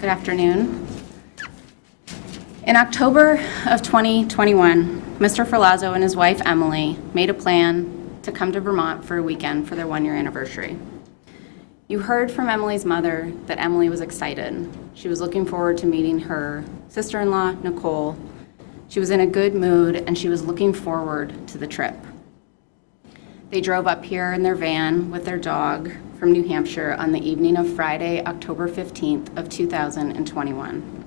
Good afternoon. In October of 2021, Mr. Ferlazzo and his wife, Emily, made a plan to come to Vermont for a weekend for their one-year anniversary. You heard from Emily's mother that Emily was excited. She was looking forward to meeting her sister-in-law, Nicole. She was in a good mood, and she was looking forward to the trip. They drove up here in their van with their dog from New Hampshire on the evening of Friday, October 15th of 2021.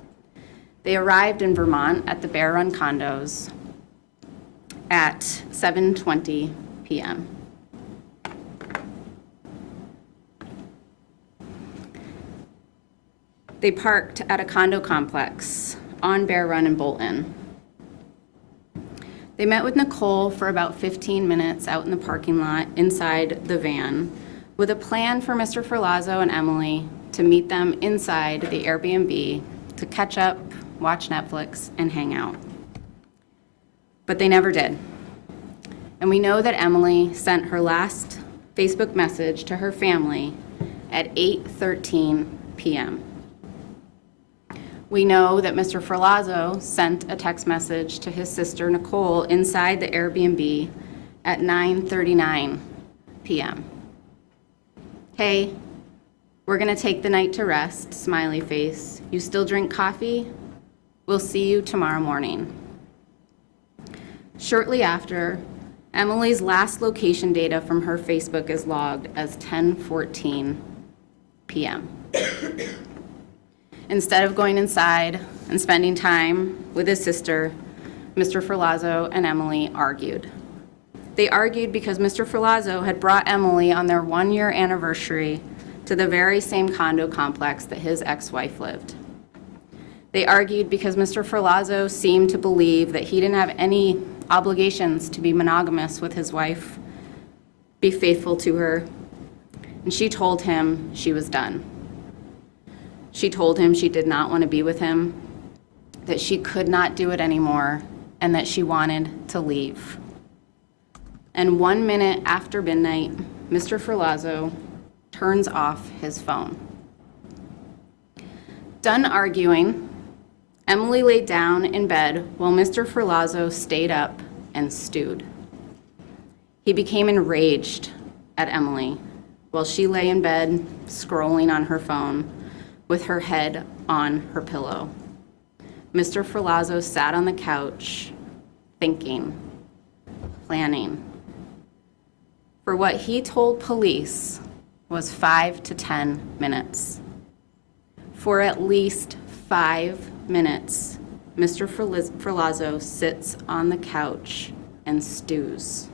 They arrived in Vermont at the Bear Run condos at 7:20 p.m. They parked at a condo complex on Bear Run in Bolton. They met with Nicole for about 15 minutes out in the parking lot inside the van with a plan for Mr. Ferlazzo and Emily to meet them inside the Airbnb to catch up, watch Netflix, and hang out. But they never did. And we know that Emily sent her last Facebook message to her family at 8:13 p.m. We know that Mr. Ferlazzo sent a text message to his sister Nicole inside the Airbnb at 9:39 p.m. Hey, we're gonna take the night to rest, smiley face. You still drink coffee? We'll see you tomorrow morning. Shortly after, Emily's last location data from her Facebook is logged as 10:14 p.m. Instead of going inside and spending time with his sister, Mr. Ferlazzo and Emily argued. They argued because Mr. Ferlazzo had brought Emily on their one-year anniversary to the very same condo complex that his ex-wife lived. They argued because Mr. Ferlazzo seemed to believe that he didn't have any obligations to be monogamous with his wife, be faithful to her, and she told him she was done. She told him she did not want to be with him, that she could not do it anymore, and that she wanted to leave. And 1 minute after midnight, Mr. Ferlazzo turns off his phone. Done arguing, Emily laid down in bed while Mr. Ferlazzo stayed up and stewed. He became enraged at Emily while she lay in bed scrolling on her phone with her head on her pillow. Mr. Ferlazzo sat on the couch thinking, planning. For what he told police was 5 to 10 minutes. For at least 5 minutes, Mr. Ferlazzo sits on the couch and stews.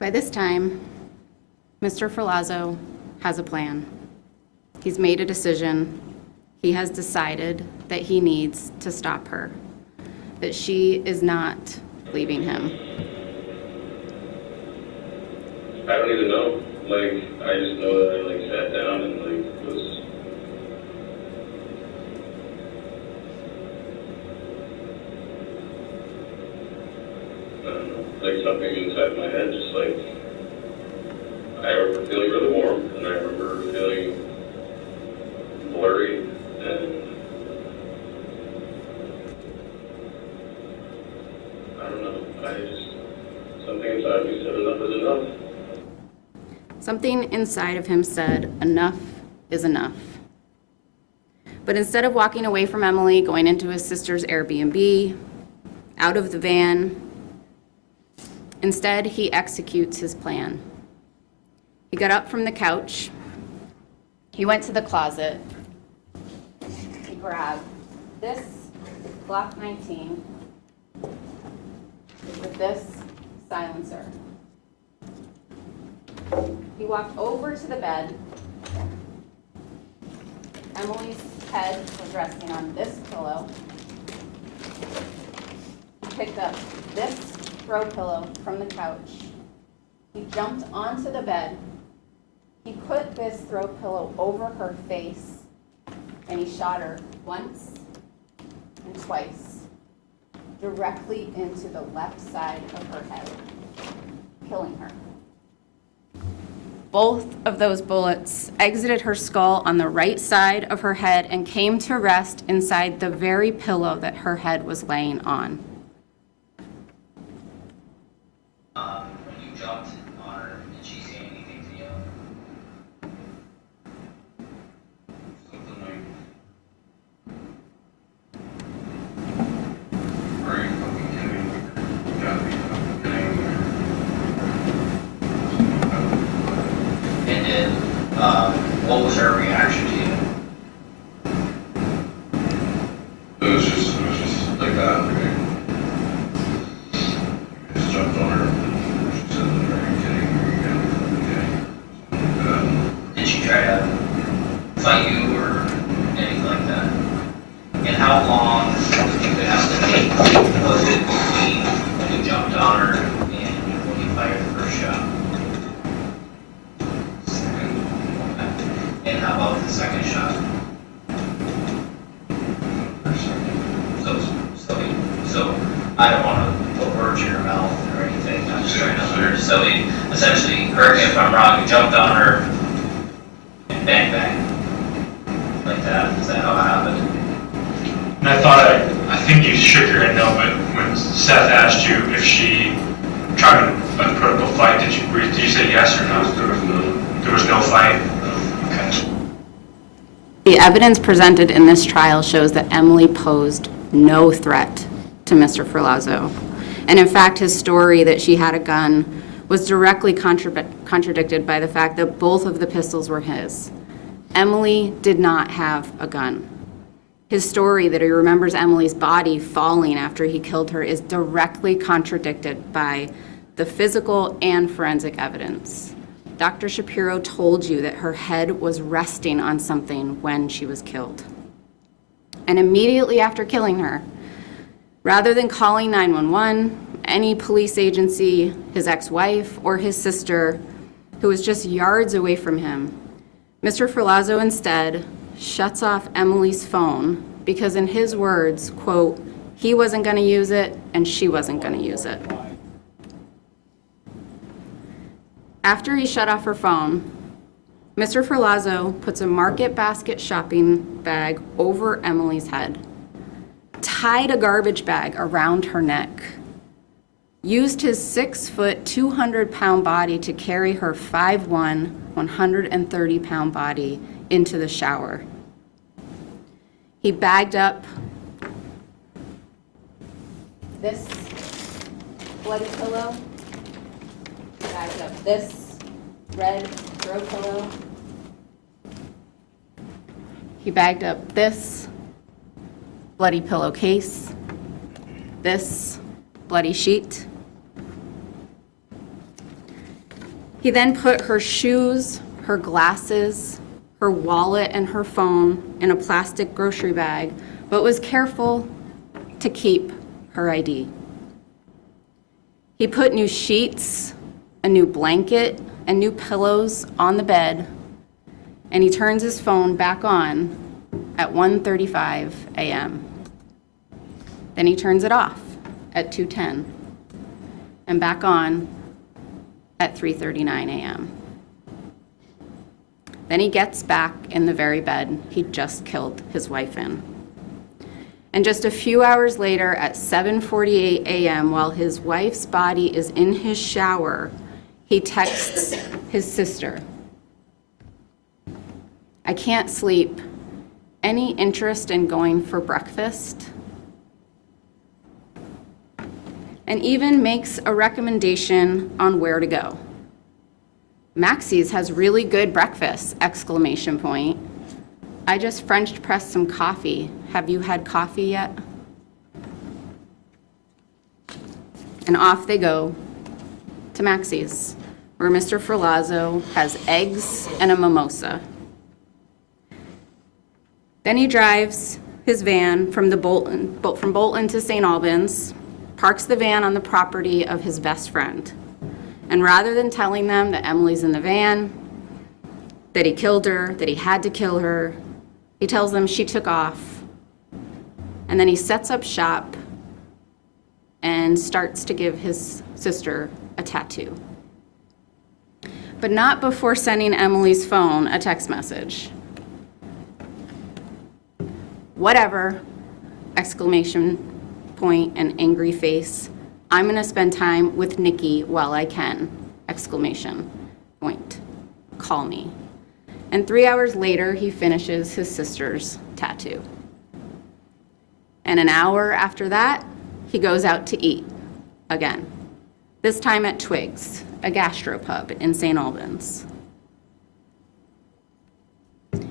By this time, Mr. Ferlazzo has a plan. He's made a decision. He has decided that he needs to stop her, that she is not leaving him. I don't even know. I just know that I sat down and was. I don't know, something inside my head, just I remember feeling really warm, and I remember feeling blurry, and I don't know, something inside me said enough is enough. Something inside of him said, enough is enough. But instead of walking away from Emily, going into his sister's Airbnb, out of the van, instead he executes his plan. He got up from the couch, he went to the closet, he grabbed this Glock 19 with this silencer. He walked over to the bed. Emily's head was resting on this pillow. He picked up this throw pillow from the couch. He jumped onto the bed. He put this throw pillow over her face, and he shot her once and twice, directly into the left side of her head, killing her. Both of those bullets exited her skull on the right side of her head and came to rest inside the very pillow that her head was laying on. When you jumped on her, did she say anything to you? Something are you fucking kidding me? You gotta be fucking kidding me. And then, what was her reaction to you? It was just like that. I just jumped on her. She said, are you kidding me? You gotta be fucking kidding me. Something like that. Did she try to fight you or anything like that? And how long did you have to wait? Was it between when you jumped on her and when you fired the first shot? And how about the second shot? So I don't want to put words in your mouth or anything. I'm just trying to understand. So essentially, correct me if I'm wrong, you jumped on her and bang bang like that. Is that how it happened? And I think you shook your head no, but when Seth asked you if she tried to put up a fight, did you say yes or no? There was no fight? Okay. The evidence presented in this trial shows that Emily posed no threat to Mr. Ferlazzo. And in fact, his story that she had a gun was directly contradicted by the fact that both of the pistols were his. Emily did not have a gun. His story that he remembers Emily's body falling after he killed her is directly contradicted by the physical and forensic evidence. Dr. Shapiro told you that her head was resting on something when she was killed. And immediately after killing her, rather than calling 911, any police agency, his ex-wife, or his sister, who was just yards away from him, Mr. Ferlazzo instead shuts off Emily's phone because, in his words, quote, he wasn't going to use it and she wasn't going to use it. After he shut off her phone, Mr. Ferlazzo puts a Market Basket shopping bag over Emily's head, tied a garbage bag around her neck, used his 6-foot, 200-pound body to carry her 5'1", 130-pound body into the shower. He bagged up this bloody pillow, he bagged up this red throw pillow, he bagged up this bloody pillowcase, this bloody sheet, He then put her shoes, her glasses, her wallet, and her phone in a plastic grocery bag, but was careful to keep her ID. He put new sheets, a new blanket, and new pillows on the bed, and he turns his phone back on at 1:35 a.m. Then he turns it off at 2:10 and back on at 3:39 a.m. Then he gets back in the very bed he just killed his wife in. And just a few hours later at 7:48 a.m., while his wife's body is in his shower, he texts his sister, "I can't sleep. Any interest in going for breakfast?" And even makes a recommendation on where to go. "Maxie's has really good breakfast, exclamation point. I just French pressed some coffee. Have you had coffee yet?" And off they go to Maxie's, where Mr. Ferlazzo has eggs and a mimosa. Then he drives his van from Bolton to St. Albans, parks the van on the property of his best friend. And rather than telling them that Emily's in the van, that he killed her, that he had to kill her, he tells them she took off. And then he sets up shop and starts to give his sister a tattoo. But not before sending Emily's phone a text message. "Whatever, exclamation point and angry face. I'm gonna spend time with Nikki while I can, exclamation point. Call me." And 3 hours later, he finishes his sister's tattoo. And an hour after that, he goes out to eat again, this time at Twig's, a gastropub in St. Albans.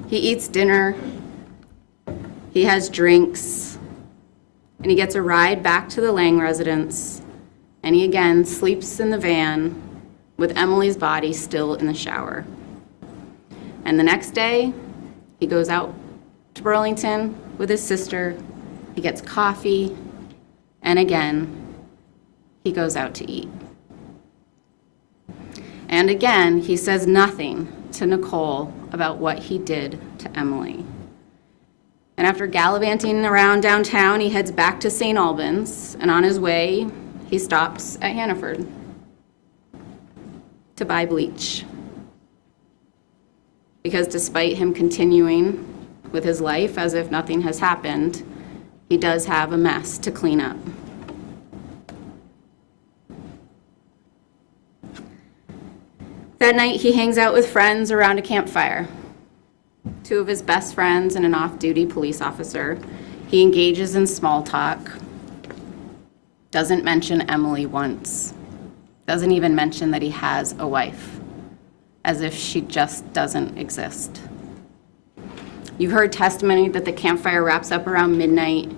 He eats dinner, he has drinks, and he gets a ride back to the Lang residence, and he again sleeps in the van with Emily's body still in the shower. And the next day, he goes out to Burlington with his sister, he gets coffee, and again, he goes out to eat. And again, he says nothing to Nicole about what he did to Emily. And after gallivanting around downtown, he heads back to St. Albans, and on his way, he stops at Hannaford to buy bleach. Because despite him continuing with his life as if nothing has happened, he does have a mess to clean up. That night, he hangs out with friends around a campfire. Two of his best friends and an off-duty police officer. He engages in small talk. Doesn't mention Emily once. Doesn't even mention that he has a wife, as if she just doesn't exist. You heard testimony that the campfire wraps up around midnight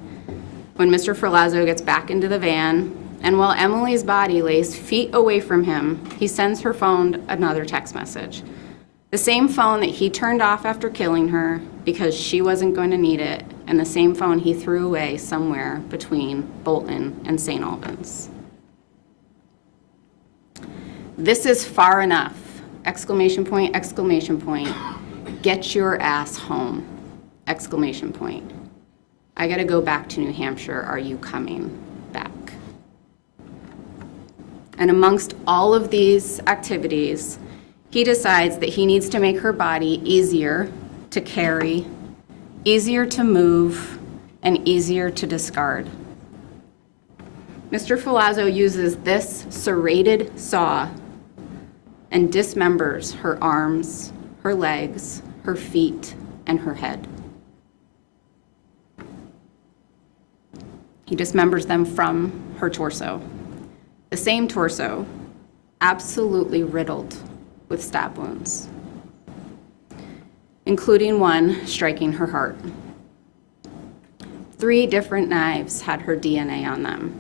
when Mr. Ferlazzo gets back into the van, and while Emily's body lays feet away from him, he sends her phone another text message. The same phone that he turned off after killing her because she wasn't going to need it, and the same phone he threw away somewhere between Bolton and St. Albans. "This is far enough, exclamation point, exclamation point. Get your ass home, exclamation point. I gotta go back to New Hampshire, are you coming back?" And amongst all of these activities, he decides that he needs to make her body easier to carry, easier to move, and easier to discard. Mr. Ferlazzo uses this serrated saw and dismembers her arms, her legs, her feet, and her head. He dismembers them from her torso. The same torso, absolutely riddled with stab wounds, including one striking her heart. 3 different knives had her DNA on them.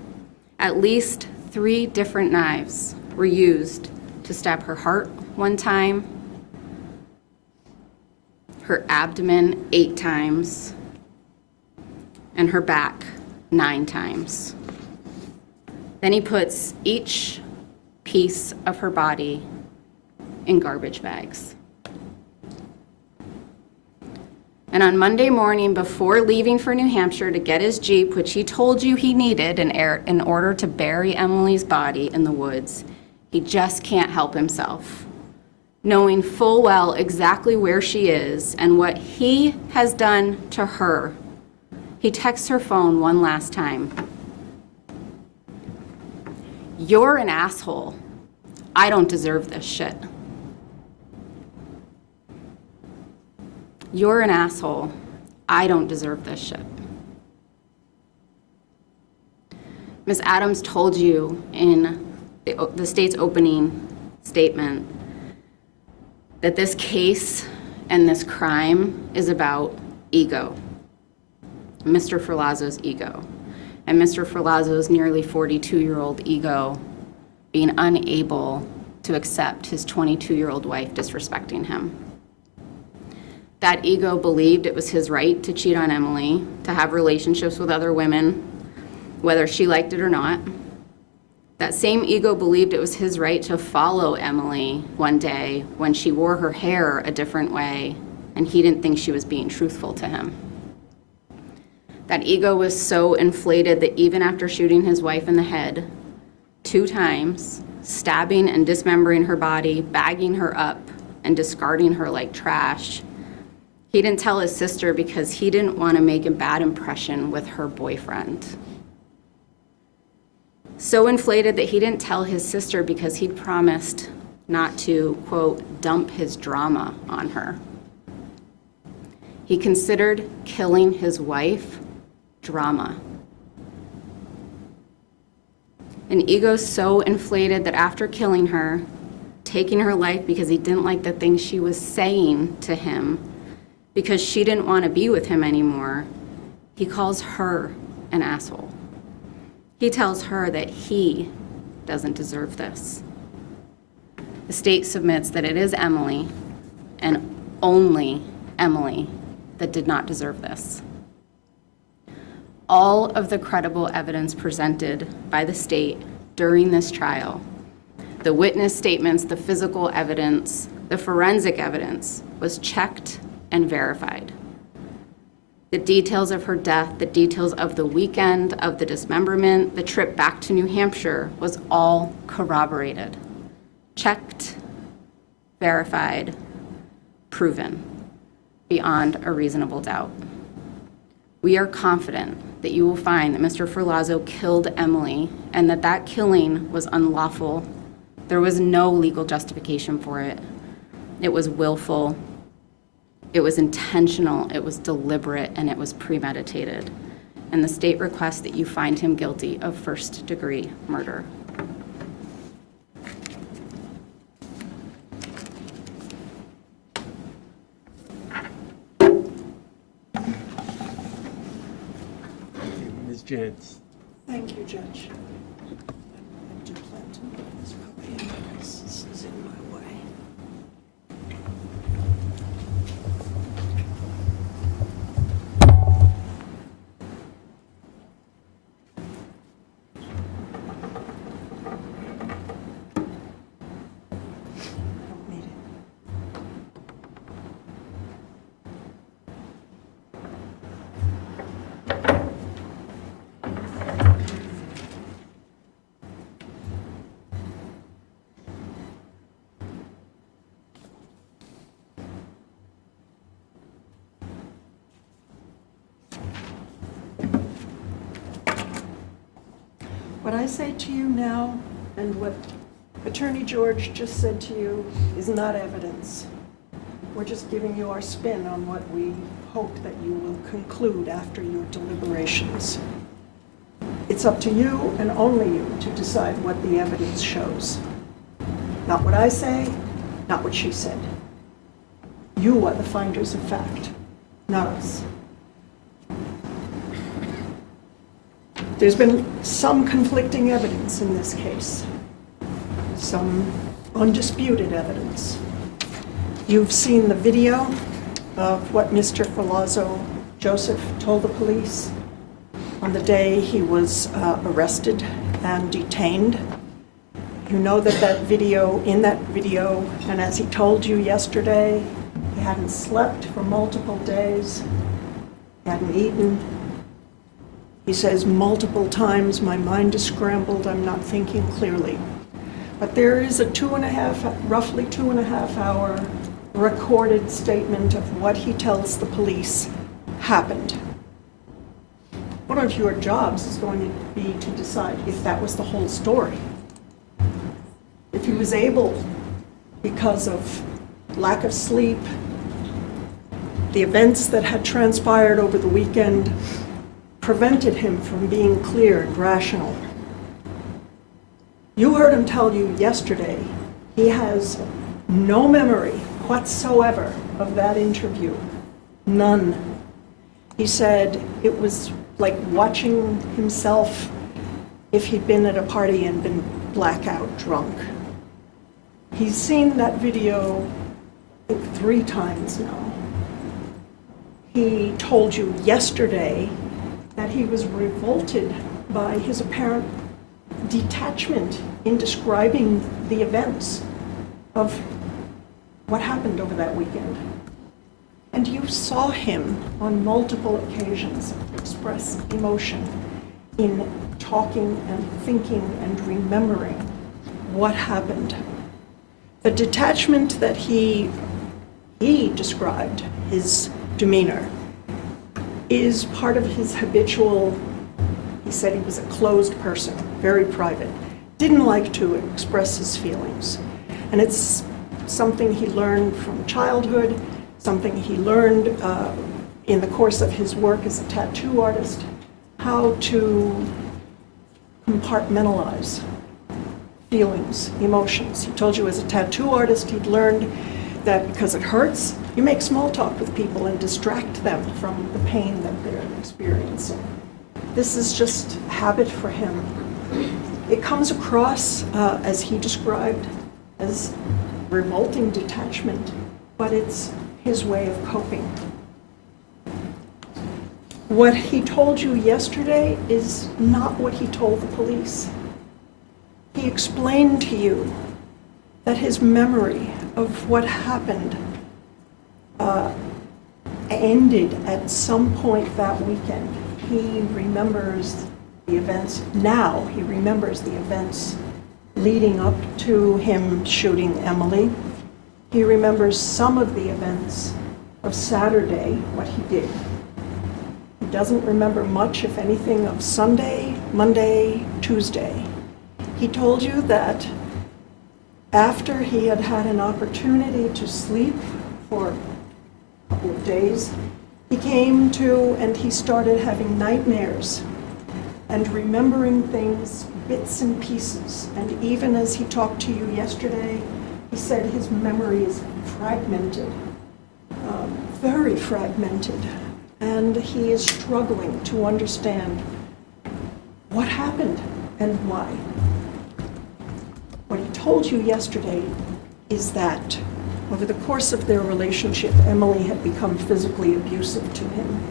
At least 3 different knives were used to stab her heart 1 time, her abdomen 8 times, and her back 9 times. Then he puts each piece of her body in garbage bags. And on Monday morning, before leaving for New Hampshire to get his Jeep, which he told you he needed in order to bury Emily's body in the woods, he just can't help himself. Knowing full well exactly where she is and what he has done to her, he texts her phone one last time. "You're an asshole. I don't deserve this shit. You're an asshole. I don't deserve this shit." Ms. Adams told you in the state's opening statement that this case and this crime is about ego, Mr. Ferlazzo's ego, and Mr. Ferlazzo's nearly 42-year-old ego being unable to accept his 22-year-old wife disrespecting him. That ego believed it was his right to cheat on Emily, to have relationships with other women, whether she liked it or not. That same ego believed it was his right to follow Emily one day when she wore her hair a different way and he didn't think she was being truthful to him. That ego was so inflated that even after shooting his wife in the head 2 times, stabbing and dismembering her body, bagging her up, and discarding her like trash, he didn't tell his sister because he didn't want to make a bad impression with her boyfriend. So inflated that he didn't tell his sister because he'd promised not to, quote, dump his drama on her. He considered killing his wife drama. An ego so inflated that after killing her, taking her life because he didn't like the things she was saying to him, because she didn't want to be with him anymore, he calls her an asshole. He tells her that he doesn't deserve this. The state submits that it is Emily, and only Emily, that did not deserve this. All of the credible evidence presented by the state during this trial, the witness statements, the physical evidence, the forensic evidence, was checked and verified. The details of her death, the details of the weekend of the dismemberment, the trip back to New Hampshire was all corroborated, checked, verified, proven beyond a reasonable doubt. We are confident that you will find that Mr. Ferlazzo killed Emily and that that killing was unlawful. There was no legal justification for it. It was willful. It was intentional, it was deliberate, and it was premeditated. And the state requests that you find him guilty of first-degree murder. Ms. Jantz. Thank you, Judge. I do plan to move this puppy in because this is in my way. I don't need it. What I say to you now and what Attorney George just said to you is not evidence. We're just giving you our spin on what we hope that you will conclude after your deliberations. It's up to you and only you to decide what the evidence shows. Not what I say, not what she said. You are the finders of fact, not us. There's been some conflicting evidence in this case. Some undisputed evidence. You've seen the video of what Mr. Ferlazzo, Joseph, told the police on the day he was arrested and detained. You know that in that video, and as he told you yesterday, he hadn't slept for multiple days, he hadn't eaten. He says multiple times, my mind is scrambled, I'm not thinking clearly. But there is a roughly 2.5 hour recorded statement of what he tells the police happened. One of your jobs is going to be to decide if that was the whole story. If he was able, because of lack of sleep, the events that had transpired over the weekend prevented him from being clear and rational. You heard him tell you yesterday he has no memory whatsoever of that interview. None. He said it was like watching himself if he'd been at a party and been blackout drunk. He's seen that video, I think, 3 times now. He told you yesterday that he was revolted by his apparent detachment in describing the events of what happened over that weekend. And you saw him on multiple occasions express emotion in talking and thinking and remembering what happened. The detachment that he described, his demeanor, is part of his habitual. He said he was a closed person, very private, didn't like to express his feelings. And it's something he learned from childhood, something he learned in the course of his work as a tattoo artist, how to compartmentalize feelings, emotions. He told you as a tattoo artist he'd learned that because it hurts, you make small talk with people and distract them from the pain that they're experiencing. This is just habit for him. It comes across, as he described, as revolting detachment, but it's his way of coping. What he told you yesterday is not what he told the police. He explained to you that his memory of what happened ended at some point that weekend. He remembers the events now. He remembers the events leading up to him shooting Emily. He remembers some of the events of Saturday, what he did. He doesn't remember much, if anything, of Sunday, Monday, Tuesday. He told you that after he had had an opportunity to sleep for a couple of days, he came to and he started having nightmares and remembering things, bits and pieces. And even as he talked to you yesterday, he said his memory is fragmented, very fragmented. And he is struggling to understand what happened and why. What he told you yesterday is that over the course of their relationship, Emily had become physically abusive to him.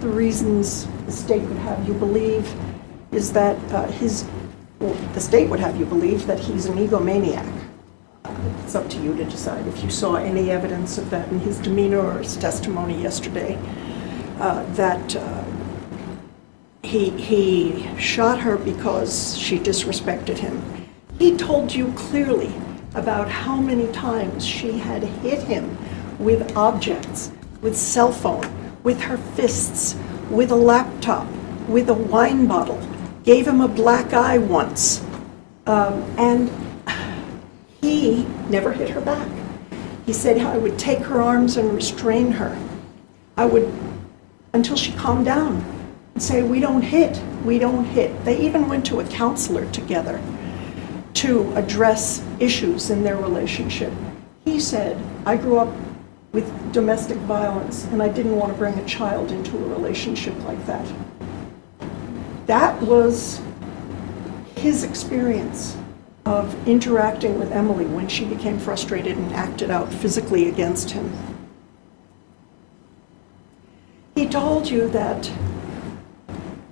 The reasons the state would have you believe is that the state would have you believe that he's an egomaniac. It's up to you to decide if you saw any evidence of that in his demeanor or his testimony yesterday, that he shot her because she disrespected him. He told you clearly about how many times she had hit him with objects, with cell phone, with her fists, with a laptop, with a wine bottle, gave him a black eye once, and he never hit her back. He said, I would take her arms and restrain her. Until she calmed down and say, we don't hit, we don't hit. They even went to a counselor together to address issues in their relationship. He said, I grew up with domestic violence and I didn't want to bring a child into a relationship like that. That was his experience. of interacting with Emily when she became frustrated and acted out physically against him. He told you that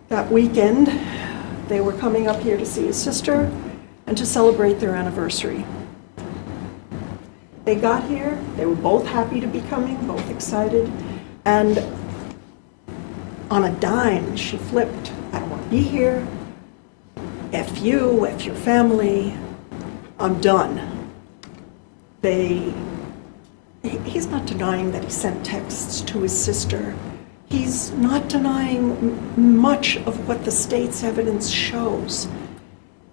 that weekend they were coming up here to see his sister and to celebrate their anniversary. They got here, they were both happy to be coming, both excited, and on a dime, she flipped. I don't want to be here. F you, F your family. I'm done. He's not denying that he sent texts to his sister. He's not denying much of what the state's evidence shows.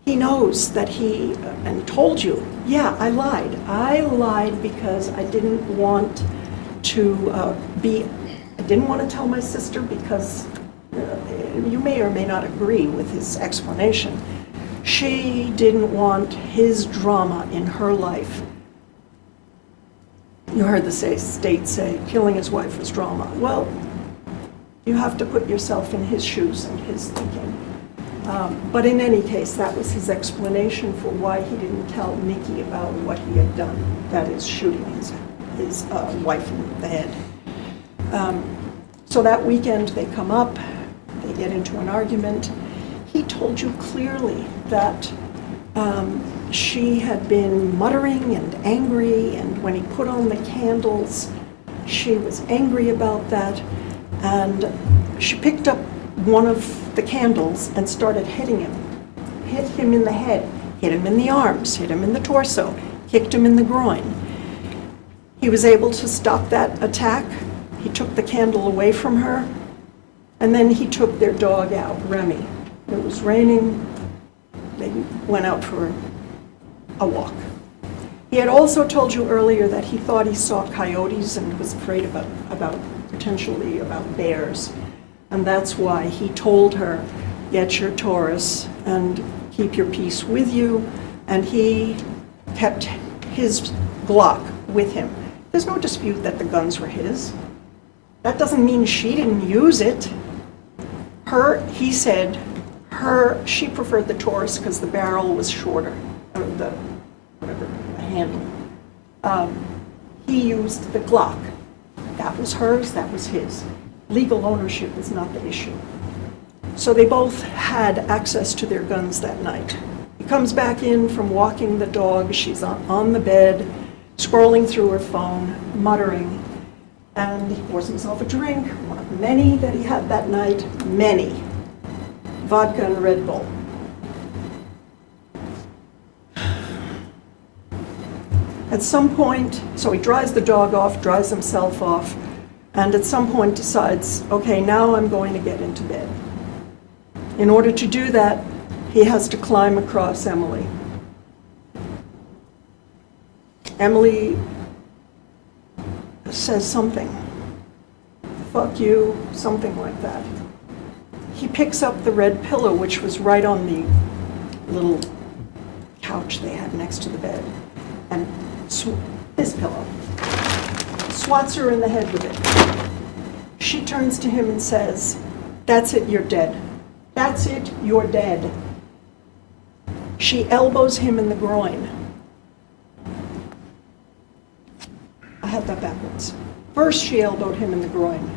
He knows that and told you, yeah, I lied. I lied because I didn't want to I didn't want to tell my sister because you may or may not agree with his explanation. She didn't want his drama in her life. You heard the state say killing his wife was drama. Well, you have to put yourself in his shoes and his thinking. But in any case, that was his explanation for why he didn't tell Nikki about what he had done, that is, shooting his wife in the head. So that weekend they come up, they get into an argument. He told you clearly that she had been muttering and angry, and when he put on the candles, she was angry about that, and she picked up one of the candles and started hitting him. Hit him in the head, hit him in the arms, hit him in the torso, kicked him in the groin. He was able to stop that attack. He took the candle away from her, and then he took their dog out, Remy. It was raining. They went out for a walk. He had also told you earlier that he thought he saw coyotes and was afraid potentially about bears. And that's why he told her, get your Taurus and keep your peace with you. And he kept his Glock with him. There's no dispute that the guns were his. That doesn't mean she didn't use it. He said, she preferred the Taurus because the barrel was shorter, or the handle. He used the Glock. That was hers, that was his. Legal ownership is not the issue. So they both had access to their guns that night. He comes back in from walking the dog. She's on the bed, scrolling through her phone, muttering, and he pours himself a drink, one of many that he had that night, many. Vodka and Red Bull. At some point, so he dries the dog off, dries himself off, and at some point decides, okay, now I'm going to get into bed. In order to do that, he has to climb across Emily. Emily says something, fuck you, something like that. He picks up the red pillow, which was right on the little couch they had next to the bed, and this pillow. Swats her in the head with it. She turns to him and says, that's it, you're dead. That's it, you're dead. She elbows him in the groin. I had that backwards. First she elbowed him in the groin.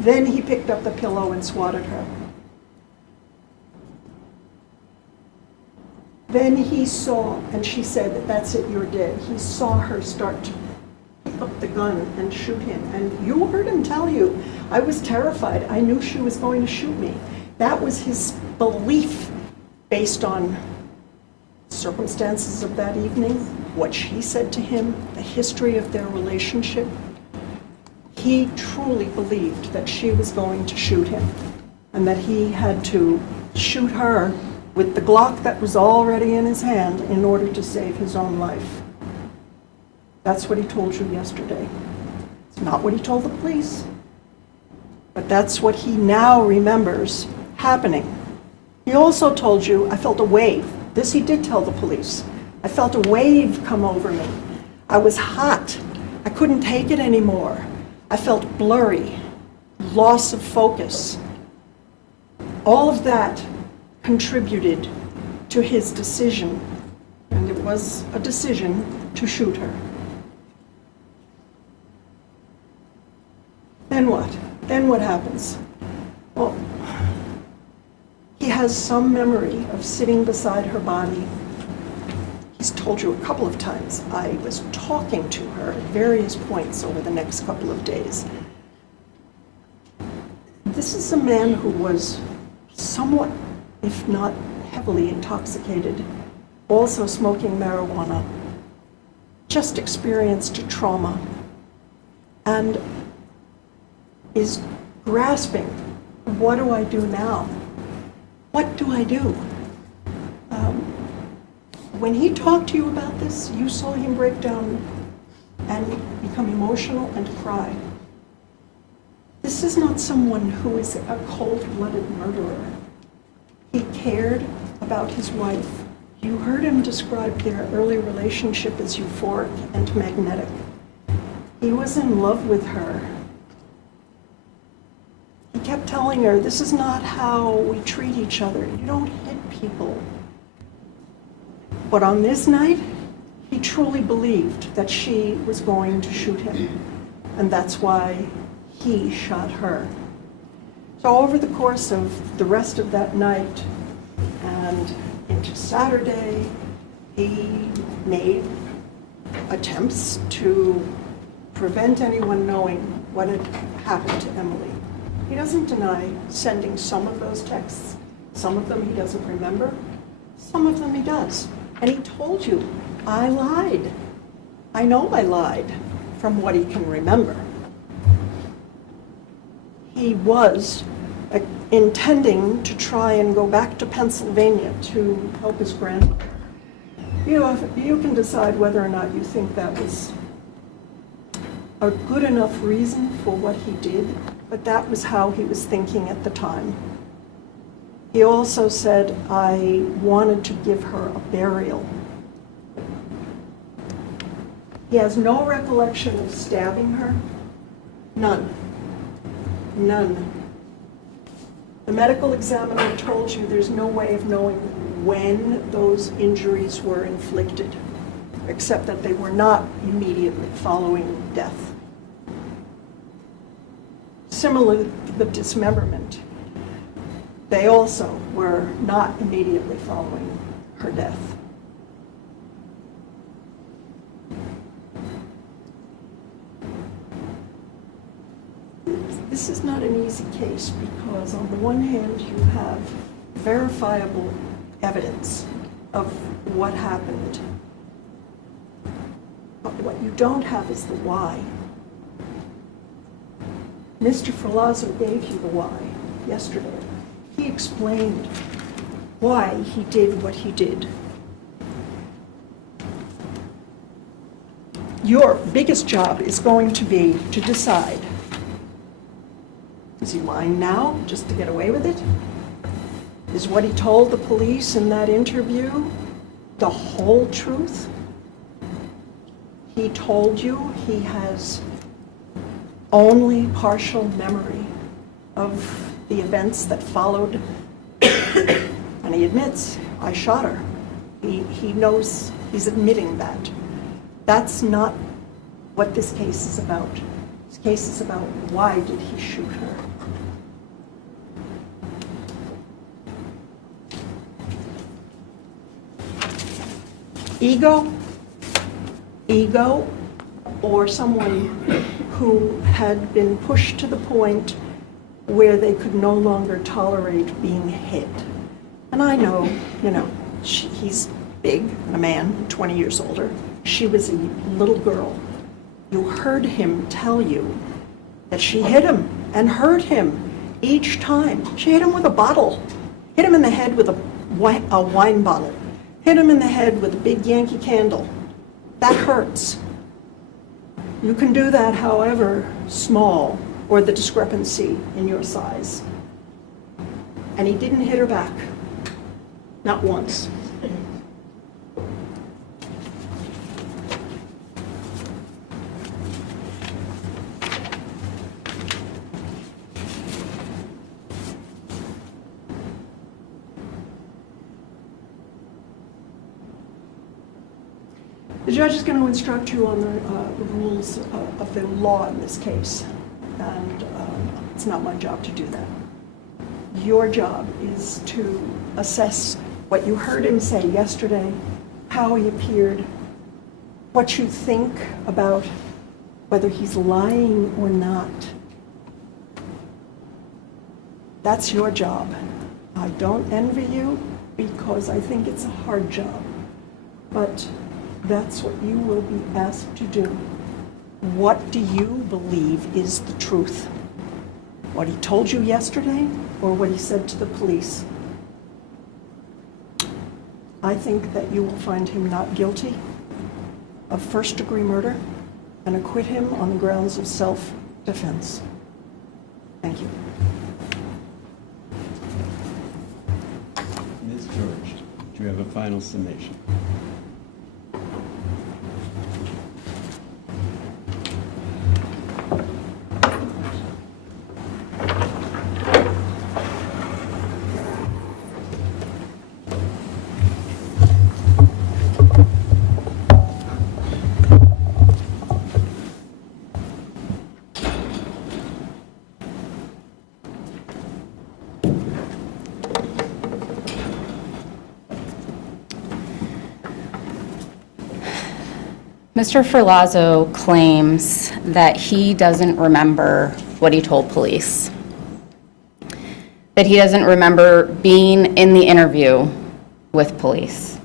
Then he picked up the pillow and swatted her. Then he saw, and she said, that's it, you're dead. He saw her start to pick up the gun and shoot him. And you heard him tell you, I was terrified. I knew she was going to shoot me. That was his belief based on circumstances of that evening, what she said to him, the history of their relationship. He truly believed that she was going to shoot him and that he had to shoot her with the Glock that was already in his hand in order to save his own life. That's what he told you yesterday. It's not what he told the police, but that's what he now remembers happening. He also told you, I felt a wave. This he did tell the police. I felt a wave come over me. I was hot. I couldn't take it anymore. I felt blurry, loss of focus. All of that contributed to his decision, and was a decision to shoot her. Then what? Then what happens? Well, he has some memory of sitting beside her body. He's told you a couple of times, I was talking to her at various points over the next couple of days. This is a man who was somewhat, if not heavily intoxicated, also smoking marijuana, just experienced a trauma, and is grasping, what do I do now? What do I do? When he talked to you about this, you saw him break down and become emotional and cry. This is not someone who is a cold-blooded murderer. He cared about his wife. You heard him describe their early relationship as euphoric and magnetic. He was in love with her. He kept telling her, this is not how we treat each other. You don't hit people. But on this night, he truly believed that she was going to shoot him. And that's why he shot her. So over the course of the rest of that night and into Saturday, he made attempts to prevent anyone knowing what had happened to Emily. He doesn't deny sending some of those texts. Some of them he doesn't remember. Some of them he does. And he told you, I lied. I know I lied from what he can remember. He was intending to try and go back to Pennsylvania to help his grandmother. You know, you can decide whether or not you think that was a good enough reason for what he did, but that was how he was thinking at the time. He also said, I wanted to give her a burial. He has no recollection of stabbing her. None. None. The medical examiner told you there's no way of knowing when those injuries were inflicted, except that they were not immediately following death. Similarly, the dismemberment. They also were not immediately following her death. This is not an easy case because on the one hand you have verifiable evidence of what happened, but what you don't have is the why. Mr. Ferlazzo gave you the why yesterday. He explained why he did what he did. Your biggest job is going to be to decide, is he lying now just to get away with it? Is what he told the police in that interview the whole truth? He told you he has only partial memory of the events that followed, and he admits, I shot her. He knows, he's admitting that. That's not what this case is about. This case is about why did he shoot her? Ego, or someone who had been pushed to the point where they could no longer tolerate being hit. And I know, he's big and a man, 20 years older. She was a little girl. You heard him tell you that she hit him and hurt him each time. She hit him with a bottle, hit him in the head with a wine bottle, hit him in the head with a big Yankee candle. That hurts. You can do that however small, or the discrepancy in your size. And he didn't hit her back. Not once. The judge is going to instruct you on the rules of the law in this case, and it's not my job to do that. Your job is to assess what you heard him say yesterday, how he appeared, what you think about whether he's lying or not. That's your job. I don't envy you because I think it's a hard job, but that's what you will be asked to do. What do you believe is the truth? What he told you yesterday or what he said to the police? I think that you will find him not guilty of first-degree murder and acquit him on the grounds of self-defense. Thank you. Ms. George, do you have a final summation? Mr. Ferlazzo claims that he doesn't remember what he told police, that he doesn't remember being in the interview with police,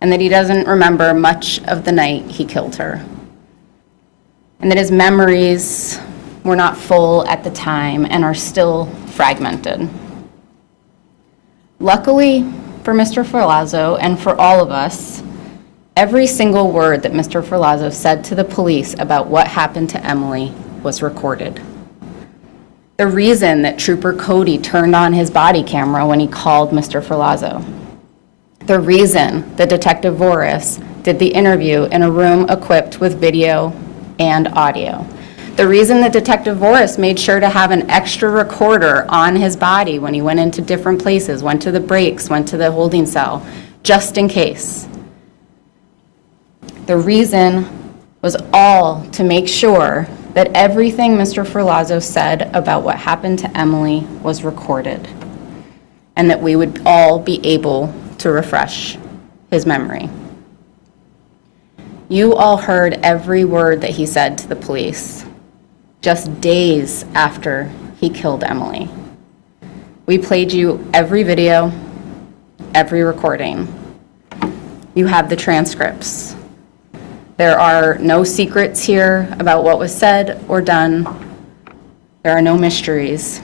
and that he doesn't remember much of the night he killed her, and that his memories were not full at the time and are still fragmented. Luckily for Mr. Ferlazzo and for all of us, every single word that Mr. Ferlazzo said to the police about what happened to Emily was recorded. The reason that Trooper Cody turned on his body camera when he called Mr. Ferlazzo. The reason that Detective Voris did the interview in a room equipped with video and audio. The reason that Detective Voris made sure to have an extra recorder on his body when he went into different places, went to the breaks, went to the holding cell, just in case. The reason was all to make sure that everything Mr. Ferlazzo said about what happened to Emily was recorded, and that we would all be able to refresh his memory. You all heard every word that he said to the police, just days after he killed Emily. We played you every video, every recording. You have the transcripts. There are no secrets here about what was said or done. There are no mysteries.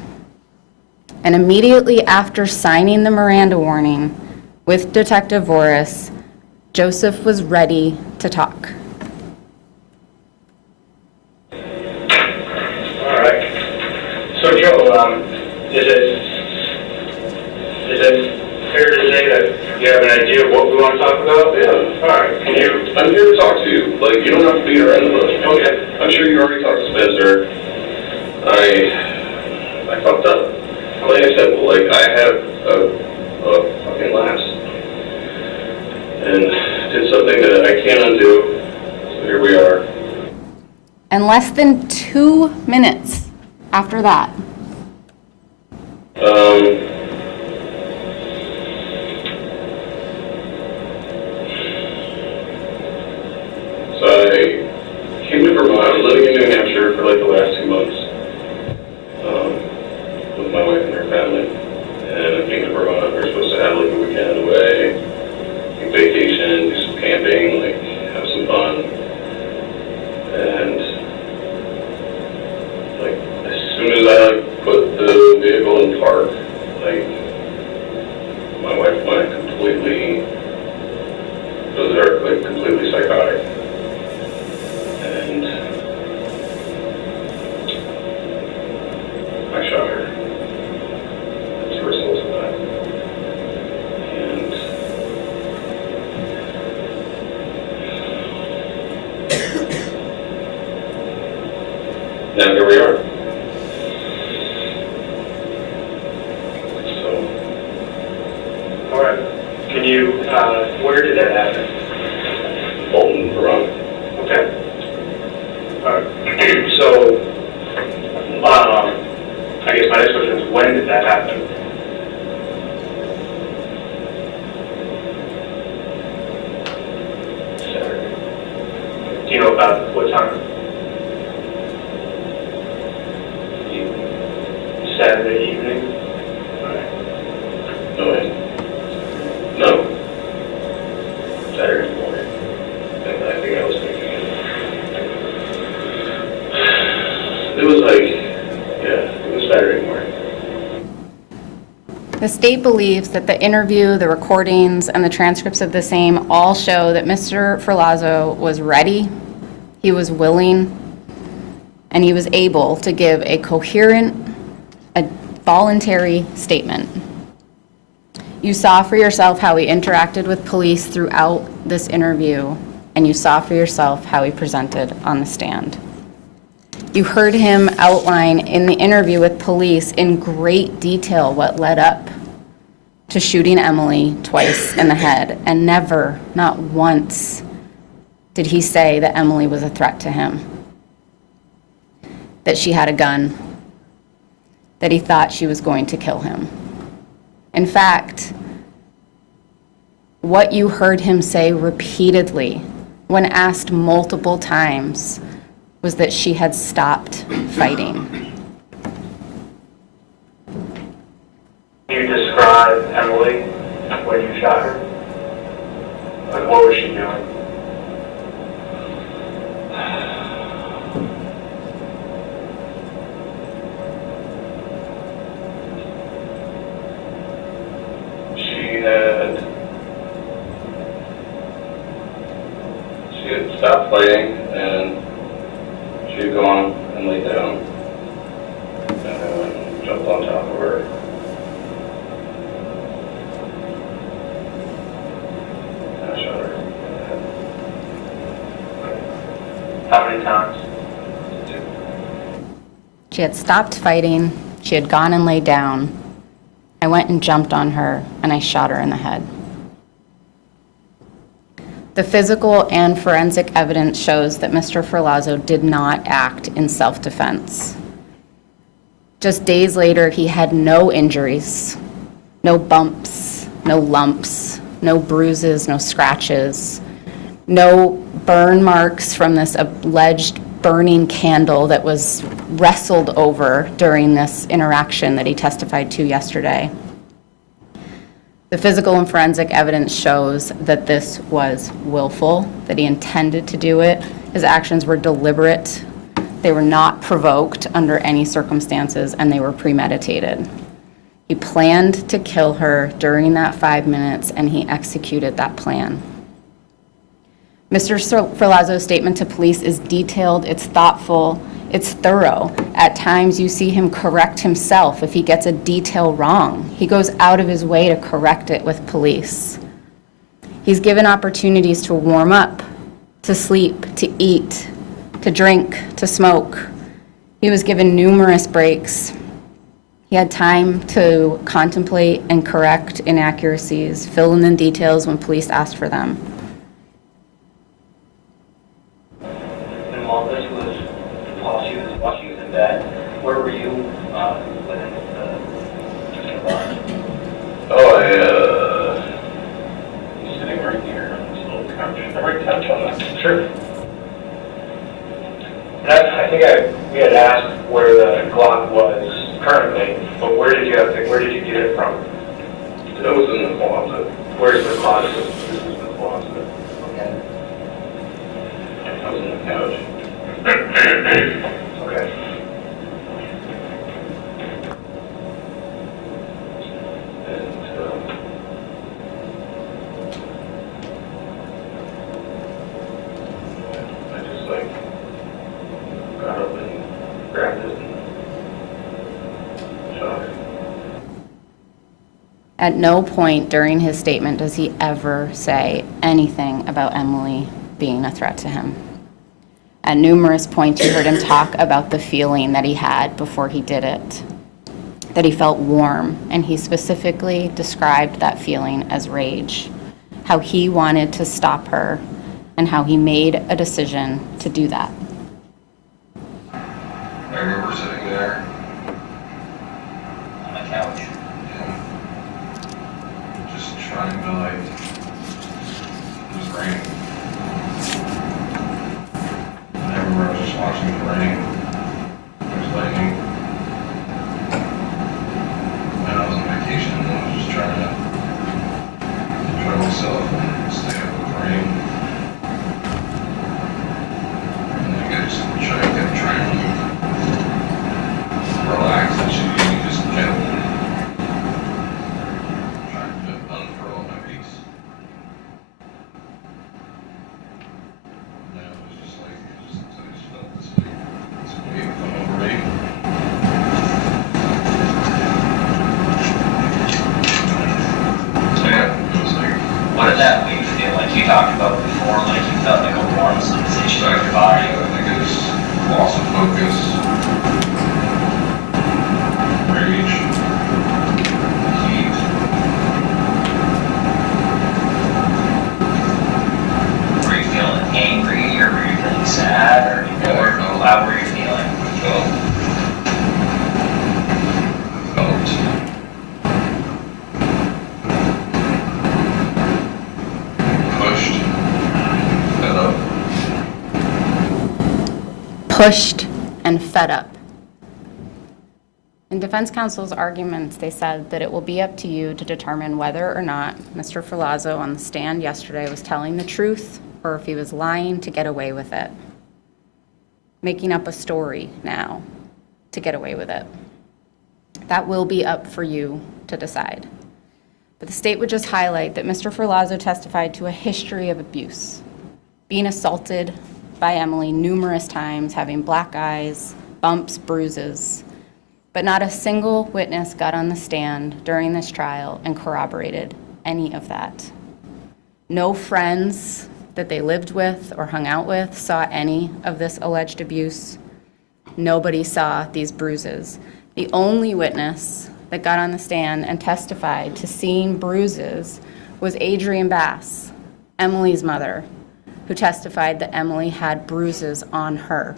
And immediately after signing the Miranda warning with Detective Voris, Joseph was ready to talk. All right. So Joe, is it fair to say that you have an idea of what we want to talk about? Yeah. All right. Can you? I'm here to talk to you. Like, you don't have to be around the bush. Okay. I'm sure you already talked to Spencer. I fucked up. Like I said, like, I had a fucking lapse. And did something that I can't undo. So here we are. And less than 2 minutes after that, So I came to Vermont. I was living in New Hampshire for like the last 2 months with my wife and her family. And I came to Vermont. We were supposed to have like a weekend away, take vacation, do some camping, like have some fun. And like as soon as I like put the vehicle in park, like my wife went completely berserk, like completely psychotic. And I shot her. That's the result of that. And now here we are. So, All right. Can you? Where did that happen? Bolton, Vermont. When did that happen? Saturday. Do you know about what time? Saturday evening? Alright. No, wait. No. Saturday morning. I think I was thinking it was like, yeah, it was Saturday morning. The state believes that the interview, the recordings, and the transcripts of the same all show that Mr. Ferlazzo was ready, he was willing, and he was able to give a coherent, a voluntary statement. You saw for yourself how he interacted with police throughout this interview, and you saw for yourself how he presented on the stand. You heard him outline in the interview with police in great detail what led up to shooting Emily twice in the head, and never, not once, did he say that Emily was a threat to him, that she had a gun, that he thought she was going to kill him. In fact, what you heard him say repeatedly, when asked multiple times, was that she had stopped fighting. Can you describe Emily when you shot her? Like, what was she doing? She had stopped fighting, and she had gone and laid down, and then jumped on top of her. And I shot her in the head. How many times? She had stopped fighting, she had gone and laid down. I went and jumped on her, and I shot her in the head. The physical and forensic evidence shows that Mr. Ferlazzo did not act in self-defense. Just days later, he had no injuries, no bumps, no lumps, no bruises, no scratches, no burn marks from this alleged burning candle that was wrestled over during this interaction that he testified to yesterday. The physical and forensic evidence shows that this was willful, that he intended to do it. His actions were deliberate. They were not provoked under any circumstances, and they were premeditated. He planned to kill her during that 5 minutes, and he executed that plan. Mr. Ferlazzo's statement to police is detailed, it's thoughtful, it's thorough. At times, you see him correct himself if he gets a detail wrong. He goes out of his way to correct it with police. He's given opportunities to warm up, to sleep, to eat, to drink, to smoke. He was given numerous breaks. He had time to contemplate and correct inaccuracies, fill in the details when police asked for them. And while this was while she was in bed, where were you when it was Oh, he's sitting right here on this little couch. I right touch on that. Sure. And I think we had asked where the Glock was currently, but where did you get it from? That was in the closet. Where's the closet? This is the closet. Okay. I was on the couch. Okay. And I just like got up and grabbed it and shot her. At no point during his statement does he ever say anything about Emily being a threat to him. At numerous points, you heard him talk about the feeling that he had before he did it, that he felt warm, and he specifically described that feeling as rage, how he wanted to stop her, and how he made a decision to do that. I remember sitting there, trying to like, it was raining. I remember I was just watching the rain. There was lightning. And I was on vacation and I was just trying to enjoy myself and stay up with the rain. And I kept trying to relax and she just kept trying to unfurl my piece. And it was just like, I just felt this wave come over me. Yeah, it was like, What did that make you feel like? You talked about before, like you felt like a warm sensation in your body. I think it was loss of focus, rage, heat. Were you feeling angry, or were you feeling sad, or how were you feeling? I felt Pushed and fed up. In defense counsel's arguments, they said that it will be up to you to determine whether or not Mr. Ferlazzo on the stand yesterday was telling the truth or if he was lying to get away with it. Making up a story now to get away with it. That will be up for you to decide. But the state would just highlight that Mr. Ferlazzo testified to a history of abuse, being assaulted by Emily numerous times, having black eyes, bumps, bruises. But not a single witness got on the stand during this trial and corroborated any of that. No friends that they lived with or hung out with saw any of this alleged abuse. Nobody saw these bruises. The only witness that got on the stand and testified to seeing bruises was Adrienne Bass, Emily's mother, who testified that Emily had bruises on her,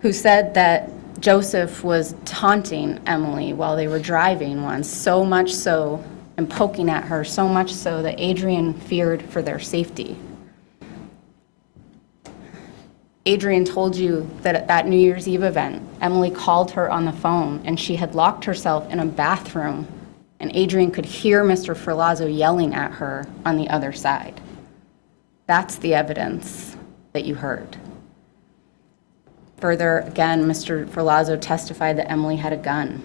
who said that Joseph was taunting Emily while they were driving once, so much so, and poking at her, so much so that Adrienne feared for their safety. Adrienne told you that at that New Year's Eve event, Emily called her on the phone and she had locked herself in a bathroom, and Adrienne could hear Mr. Ferlazzo yelling at her on the other side. That's the evidence that you heard. Further, again, Mr. Ferlazzo testified that Emily had a gun,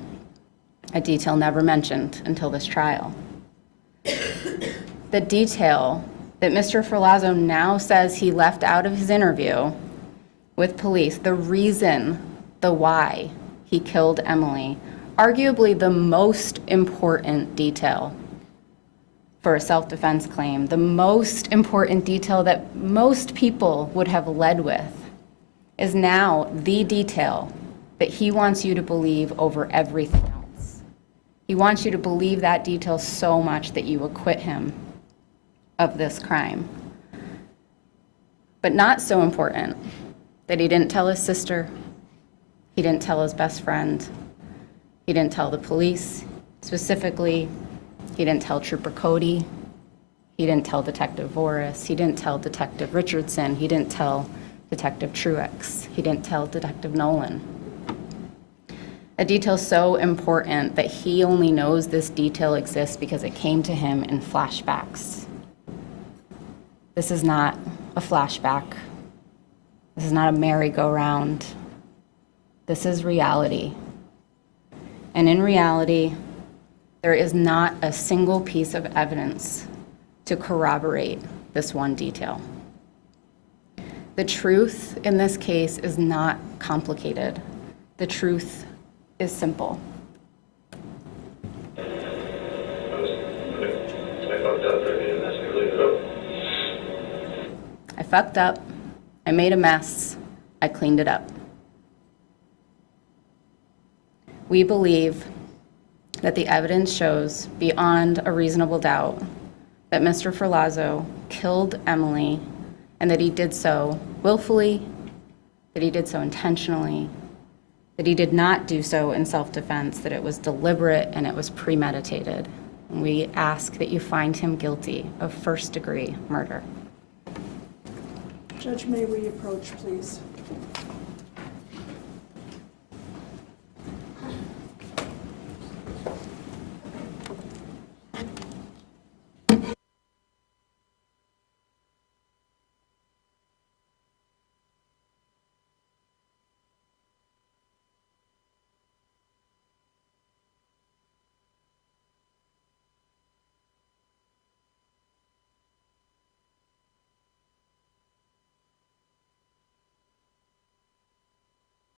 a detail never mentioned until this trial. The detail that Mr. Ferlazzo now says he left out of his interview with police, the reason, the why he killed Emily, arguably the most important detail for a self-defense claim, the most important detail that most people would have led with, is now the detail that he wants you to believe over everything else. He wants you to believe that detail so much that you acquit him of this crime. But not so important that he didn't tell his sister, he didn't tell his best friend, he didn't tell the police. Specifically, he didn't tell Trooper Cody, he didn't tell Detective Voris, he didn't tell Detective Richardson, he didn't tell Detective Truex, he didn't tell Detective Nolan. A detail so important that he only knows this detail exists because it came to him in flashbacks. This is not a flashback. This is not a merry-go-round. This is reality. And in reality, there is not a single piece of evidence to corroborate this one detail. The truth in this case is not complicated. The truth is simple. I fucked up. I made a mess. I cleaned it up. I fucked up. I made a mess. I cleaned it up. We believe that the evidence shows beyond a reasonable doubt that Mr. Ferlazzo killed Emily and that he did so willfully, that he did so intentionally, that he did not do so in self-defense, that it was deliberate and it was premeditated. We ask that you find him guilty of first-degree murder. Judge, may we approach, please?